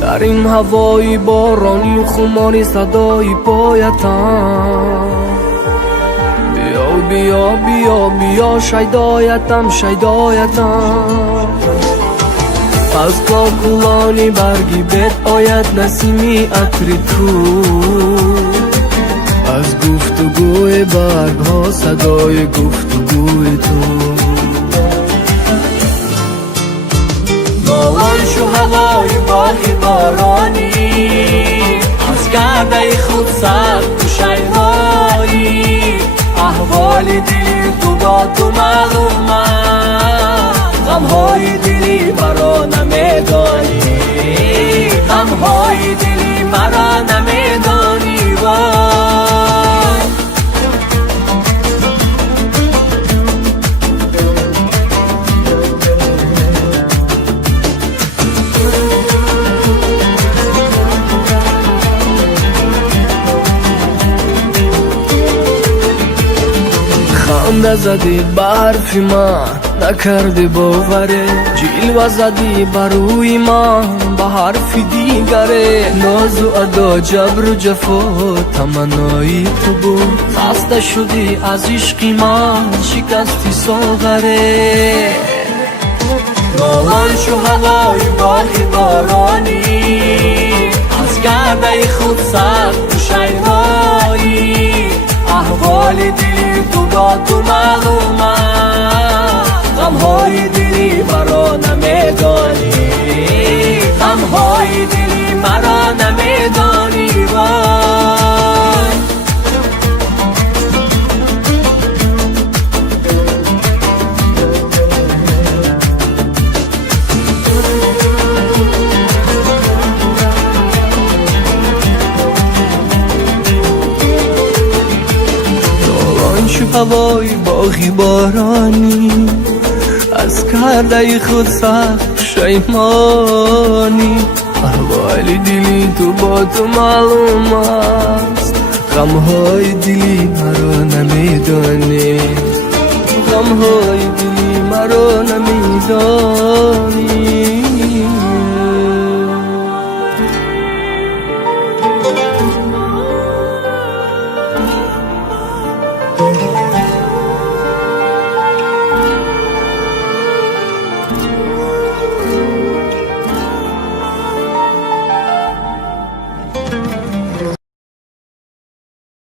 در این هوای بارانی خماری صدای پایتم بیا بیا بیا بیا شیدایتم شیدایتم از کاکولانی برگی بد آید نسیمی عطر تو از گفتگوی برگ ها صدای گفتگوی تو روان شو هوای باغی بارانی از گرده خود سر تو شیدایی احوال دلی تو با تو معلومه غمهای دلی مرا نمیدانی غمهای دلی مرا نمیدانی وای خنده زدی به حرف من نکردی باوره جلوه زدی بروی من به حرف دیگره ناز و ادا جبر و جفا تمنای تو بود خسته شدی از عشقی من شکستی ساغره روان شو هوای باغی بارانی از گرده خود سر تو شیدایی احوال دلی تو با تو معلومه غمهای دلی مرا نمیدانی غمهای دلی مرا نمیدانی وای روان شو هوای باغی بارانی از کرده خود سخت شیمانی احوال دلی تو با تو معلوم است غمهای دلی